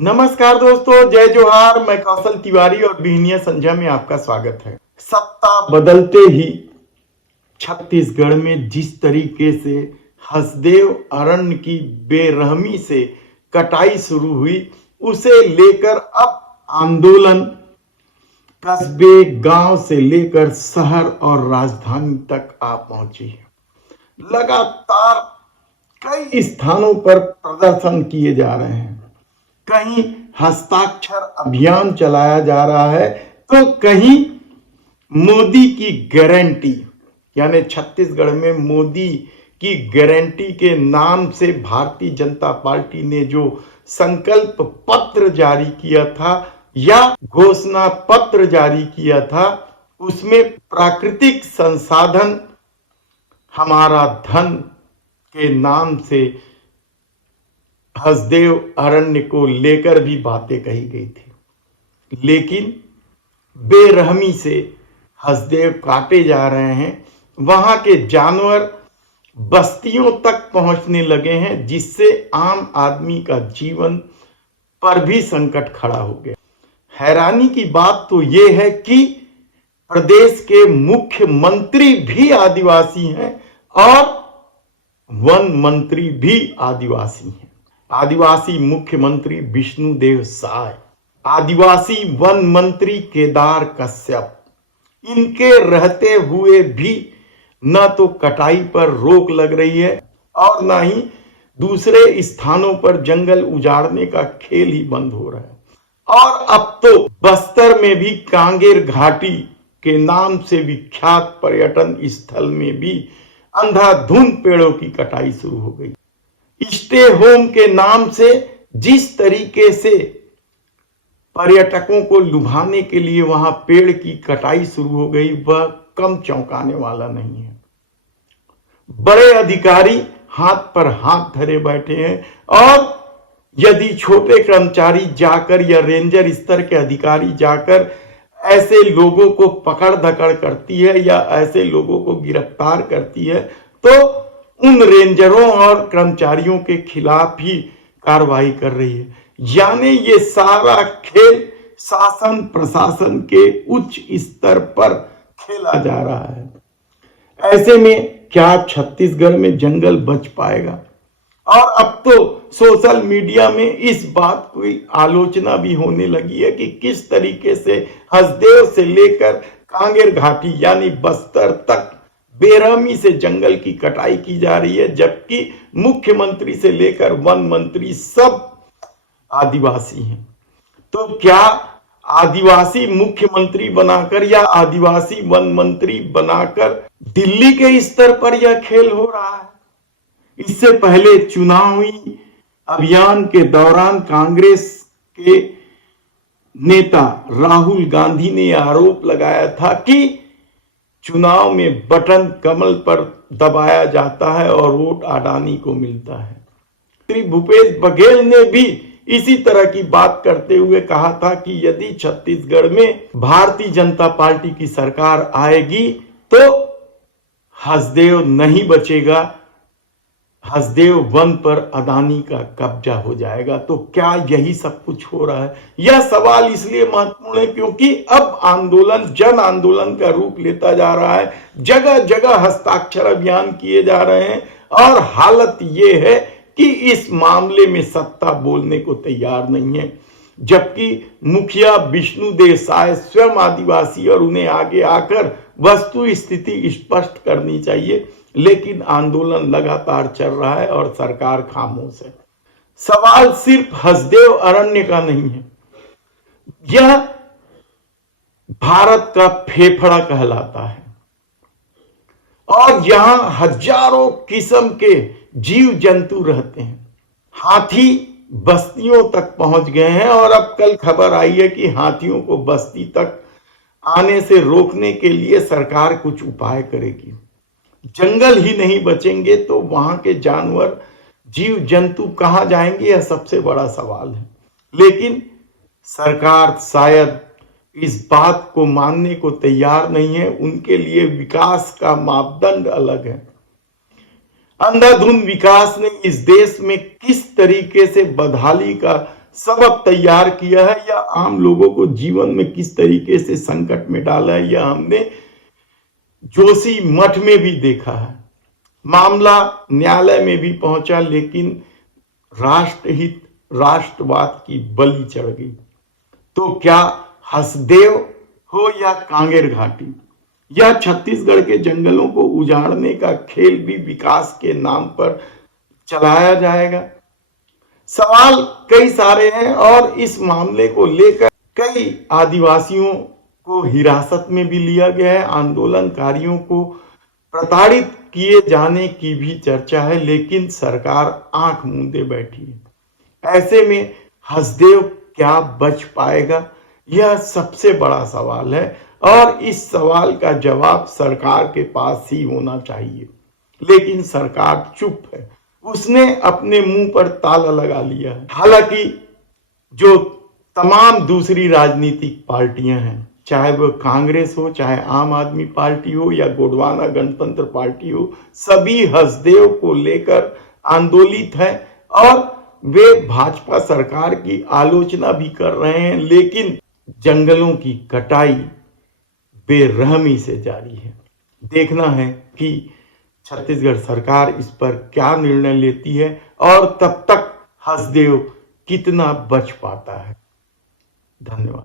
नमस्कार दोस्तों, जय जोहार। मैं कौशल तिवारी और बिहनिया संध्या में आपका स्वागत है। सत्ता बदलते ही छत्तीसगढ़ में जिस तरीके से हसदेव अरण्य की बेरहमी से कटाई शुरू हुई, उसे लेकर अब आंदोलन कस्बे, गांव से लेकर शहर और राजधानी तक आ पहुंची है। लगातार कई स्थानों पर प्रदर्शन किए जा रहे हैं। कहीं हस्ताक्षर अभियान चलाया जा रहा है तो कहीं मोदी की गारंटी, यानी छत्तीसगढ़ में मोदी की गारंटी के नाम से भारतीय जनता पार्टी ने जो संकल्प पत्र जारी किया था या घोषणा पत्र जारी किया था, उसमें प्राकृतिक संसाधन हमारा धन के नाम से हसदेव अरण्य को लेकर भी बातें कही गई थी। लेकिन बेरहमी से हसदेव काटे जा रहे हैं। वहां के जानवर बस्तियों तक पहुंचने लगे हैं, जिससे आम आदमी का जीवन पर भी संकट खड़ा हो गया। हैरानी की बात तो यह है कि प्रदेश के मुख्यमंत्री भी आदिवासी हैं और वन मंत्री भी आदिवासी हैं। आदिवासी मुख्यमंत्री विष्णुदेव साय, आदिवासी वन मंत्री केदार कश्यप, इनके रहते हुए भी न तो कटाई पर रोक लग रही है और न ही दूसरे स्थानों पर जंगल उजाड़ने का खेल ही बंद हो रहा है। और अब तो बस्तर में भी कांगेर घाटी के नाम से विख्यात पर्यटन स्थल में भी अंधाधुंध पेड़ों की कटाई शुरू हो गई। स्टे होम के नाम से जिस तरीके से पर्यटकों को लुभाने के लिए वहां पेड़ की कटाई शुरू हो गई, वह कम चौंकाने वाला नहीं है। बड़े अधिकारी हाथ पर हाथ धरे बैठे हैं और यदि छोटे कर्मचारी जाकर या रेंजर स्तर के अधिकारी जाकर ऐसे लोगों को पकड़ धकड़ करती है या ऐसे लोगों को गिरफ्तार करती है, तो उन रेंजरों और कर्मचारियों के खिलाफ ही कार्रवाई कर रही है। यानी ये सारा खेल शासन प्रशासन के उच्च स्तर पर खेला जा रहा है। ऐसे में क्या छत्तीसगढ़ में जंगल बच पाएगा? और अब तो सोशल मीडिया में इस बात की आलोचना भी होने लगी है कि किस तरीके से हसदेव से लेकर कांगेर घाटी यानी बस्तर तक बेरहमी से जंगल की कटाई की जा रही है, जबकि मुख्यमंत्री से लेकर वन मंत्री सब आदिवासी हैं। तो क्या आदिवासी मुख्यमंत्री बनाकर या आदिवासी वन मंत्री बनाकर दिल्ली के स्तर पर यह खेल हो रहा है? इससे पहले चुनावी अभियान के दौरान कांग्रेस के नेता राहुल गांधी ने आरोप लगाया था कि चुनाव में बटन कमल पर दबाया जाता है और वोट अडानी को मिलता है। श्री भूपेश बघेल ने भी इसी तरह की बात करते हुए कहा था कि यदि छत्तीसगढ़ में भारतीय जनता पार्टी की सरकार आएगी तो हसदेव नहीं बचेगा, हसदेव वन पर अडानी का कब्जा हो जाएगा। तो क्या यही सब कुछ हो रहा है? यह सवाल इसलिए महत्वपूर्ण है क्योंकि अब आंदोलन जन आंदोलन का रूप लेता जा रहा है। जगह जगह हस्ताक्षर अभियान किए जा रहे हैं और हालत यह है कि इस मामले में सत्ता बोलने को तैयार नहीं है, जबकि मुखिया विष्णुदेव साय स्वयं आदिवासी और उन्हें आगे आकर वस्तु स्थिति स्पष्ट करनी चाहिए। लेकिन आंदोलन लगातार चल रहा है और सरकार खामोश है। सवाल सिर्फ हसदेव अरण्य का नहीं है, यह भारत का फेफड़ा कहलाता है और यहां हजारों किस्म के जीव जंतु रहते हैं। हाथी बस्तियों तक पहुंच गए हैं और अब कल खबर आई है कि हाथियों को बस्ती तक आने से रोकने के लिए सरकार कुछ उपाय करेगी। जंगल ही नहीं बचेंगे तो वहां के जानवर जीव जंतु कहां जाएंगे, यह सबसे बड़ा सवाल है। लेकिन सरकार शायद इस बात को मानने को तैयार नहीं है। उनके लिए विकास का मापदंड अलग है। अंधाधुंध विकास ने इस देश में किस तरीके से बदहाली का सबक तैयार किया है या आम लोगों को जीवन में किस तरीके से संकट में डाला है, यह हमने जोशी मठ में भी देखा है। मामला न्यायालय में भी पहुंचा, लेकिन राष्ट्रहित राष्ट्रवाद की बलि चढ़ गई। तो क्या हसदेव हो या कांगेर घाटी, यह छत्तीसगढ़ के जंगलों को उजाड़ने का खेल भी विकास के नाम पर चलाया जाएगा। सवाल कई सारे हैं और इस मामले को लेकर कई आदिवासियों को हिरासत में भी लिया गया है। आंदोलनकारियों को प्रताड़ित किए जाने की भी चर्चा है, लेकिन सरकार आंख मूंदे बैठी है। ऐसे में हसदेव क्या बच पाएगा, यह सबसे बड़ा सवाल है और इस सवाल का जवाब सरकार के पास ही होना चाहिए। लेकिन सरकार चुप है, उसने अपने मुंह पर ताला लगा लिया है। हालांकि जो तमाम दूसरी राजनीतिक पार्टियां हैं, चाहे वह कांग्रेस हो, चाहे आम आदमी पार्टी हो या गोंडवाना गणतंत्र पार्टी हो, सभी हसदेव को लेकर आंदोलित है और वे भाजपा सरकार की आलोचना भी कर रहे हैं। लेकिन जंगलों की कटाई बेरहमी से जारी है। देखना है कि छत्तीसगढ़ सरकार इस पर क्या निर्णय लेती है और तब तक हसदेव कितना बच पाता है। धन्यवाद।